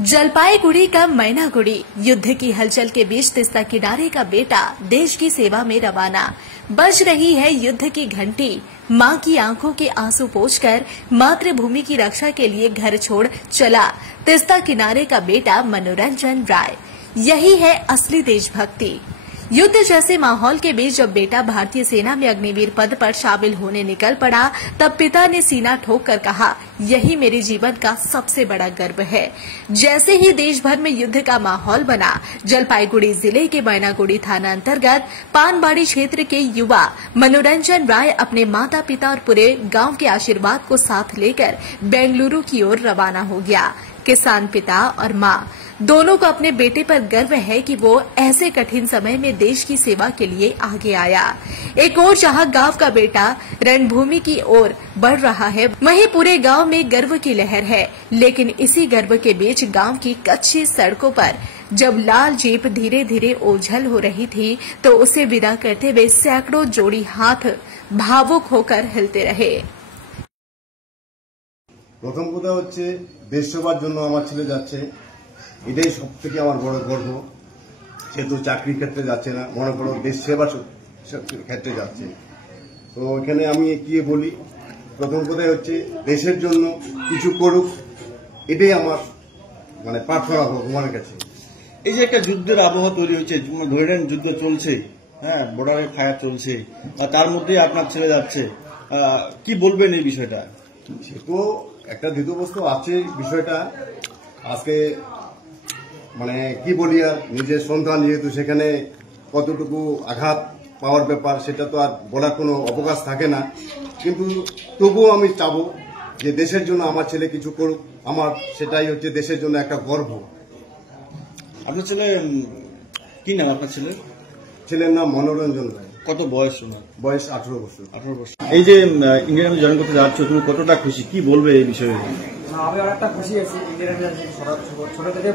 जलपाईगुड़ी का मैनागुड़ी युद्ध की हलचल के बीच तिस्ता किनारे का बेटा देश की सेवा में रवाना। बज रही है युद्ध की घंटी। मां की आंखों के आंसू पोंछकर मातृभूमि की रक्षा के लिए घर छोड़ चला तिस्ता किनारे का बेटा मनोरंजन राय। यही है असली देशभक्ति। युद्ध जैसे माहौल के बीच जब बेटा भारतीय सेना में अग्निवीर पद पर शामिल होने निकल पड़ा, तब पिता ने सीना ठोक कर कहा, यही मेरे जीवन का सबसे बड़ा गर्व है। जैसे ही देश भर में युद्ध का माहौल बना, जलपाईगुड़ी जिले के मैनागुड़ी थाना अंतर्गत पानबाड़ी क्षेत्र के युवा मनोरंजन राय अपने माता पिता और पूरे गांव के आशीर्वाद को साथ लेकर बेंगलुरु की ओर रवाना हो गया। किसान पिता और मां दोनों को अपने बेटे पर गर्व है कि वो ऐसे कठिन समय में देश की सेवा के लिए आगे आया। एक और जहां गांव का बेटा रणभूमि की ओर बढ़ रहा है, वहीं पूरे गांव में गर्व की लहर है। लेकिन इसी गर्व के बीच गांव की कच्ची सड़कों पर जब लाल जीप धीरे धीरे ओझल हो रही थी, तो उसे विदा करते हुए सैकड़ों जोड़ी हाथ भावुक होकर हिलते रहे। প্রথম কথা হচ্ছে দেশ সেবার জন্য আমার ছেলে যাচ্ছে, এটাই সবথেকে আমার বড় গর্ব। সে তো চাকরির ক্ষেত্রে যাচ্ছে না, মনে করো দেশ সেবা ক্ষেত্রে যাচ্ছে। তো এখানে আমি কি বলি, প্রথম কথাই হচ্ছে দেশের জন্য কিছু করুক, এটাই আমার প্রার্থনা ভগবানের কাছে। এই যে একটা যুদ্ধের আবহাওয়া তৈরি হয়েছে, ধরে নেন যুদ্ধ চলছে, হ্যাঁ, বর্ডারের ফায়ার চলছে, তার মধ্যেই আপনার ছেলে যাচ্ছে, কি বলবেন এই বিষয়টা? সে তো একটা দ্বিতীয়বস্তু আছে বিষয়টা। আজকে কি বলি, আর নিজের সন্তান যেহেতু সেখানে কতটুকু আঘাত পাওয়ার ব্যাপার, সেটা তো আর বলার কোনো অবকাশ থাকে না। কিন্তু তবুও আমি চাবো যে দেশের জন্য আমার ছেলে কিছু করুক, আমার সেটাই হচ্ছে দেশের জন্য একটা গর্ব। আপনার ছেলে কি নাম? আপনার ছেলের নাম মনোরঞ্জন রায়। কত বয়স ওনার? বয়স 18 বছর। 18 বছর। এই যে ইন্ডিয়ান আর্মি জয়েন করতে যাচ্ছ, তুমি কতটা খুশি, কি বলবে এই বিষয়ে? আমি অনেকটা খুশি আছি। ইন্ডিয়ান আর্মি ছোট থেকে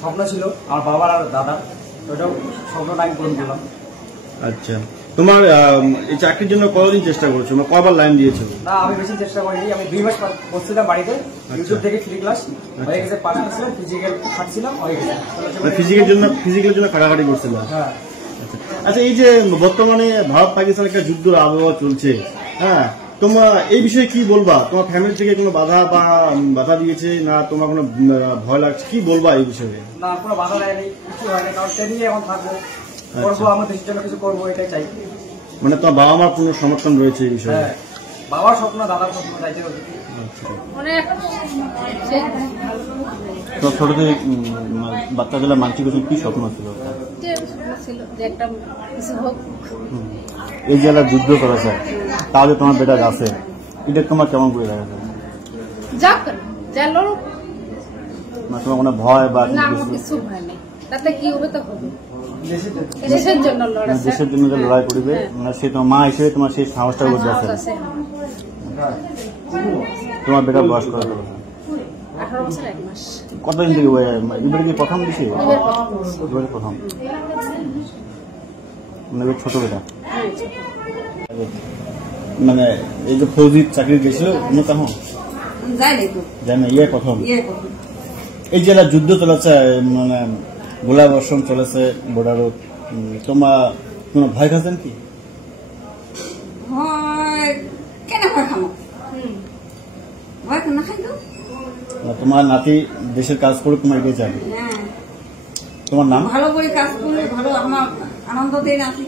স্বপ্ন ছিল আমার বাবার আর দাদার, ওইটাও স্বপ্নটা আমি পূরণ করলাম। আচ্ছা, তোমার এই চাকরির জন্য কতদিন চেষ্টা করছো, কয়বার লাইন দিয়েছো? না, আমি বেশি চেষ্টা করিনি। আমি 2 মাস করছিলাম বাড়িতে, ইউটিউব থেকে ফ্রি ক্লাস হয়ে গেছে, পাস করছিলাম, ফিজিক্যাল খাটছিলাম, হয়ে গেছে। ফিজিক্যালের জন্য খাটাখাটি করছিলাম। হ্যাঁ। আচ্ছা, এই যে বর্তমানে ভারত পাকিস্তান একটা যুদ্ধের আবহাওয়া চলছে, হ্যাঁ, তোমরা এই বিষয়ে কি বলবা? তোমার ফ্যামিলি থেকে কোনো বাধা দিয়েছে না, তোমার কোনো ভয় লাগছে, কি বলবা এই বিষয়ে? না, কোনো বাধা দেয়নি, কিছু হয়নি, কারণ ট্রেনিং এখন থাকবো, করবো, আমার দেশের জন্য কিছু করবো, এটাই চাই। তোমার বাবা মার কোনো সমর্থন রয়েছে এই বিষয়ে? হ্যাঁ, বাবার স্বপ্ন, দাদার স্বপ্ন চাইতে হবে। তো ছোট থেকে বাচ্চাদের মানসিক কি স্বপ্ন ছিল? এই যে যুদ্ধ করেছে, তাহলে তোমার বেটা আছে, এটা তোমার কেমন করে দেখা যায়? তোমার কোনো ভয় বা কিছু ভয় নেই, তাতে কি হবে তো হবে, দেশের জন্য লড়াই করবে, সে তোমার মা হিসেবে তোমার সেই সাহসটা বুঝতে আছে। তোমার বেটা বয়স কত? 18 বছর 1 মাস। কতদিন থেকে এবারে কি প্রথম দিছি? এবারে প্রথম, ছোট বেটা। এই যে ফৌজি চাকরি গেছিল তখন জানি না, ইয়ে প্রথম। এই যে যুদ্ধ চলেছে, গোলা বর্ষণ চলেছে বর্ডারত, তোমার কোনো ভয় খাচ্ছেন কি? তোমার নাতি দেশের কাজ করে তোমার এগিয়ে যাবে, তোমার নাম? ভালো করে কাজ করলে ভালো, আমার আনন্দ দেয় নাতি।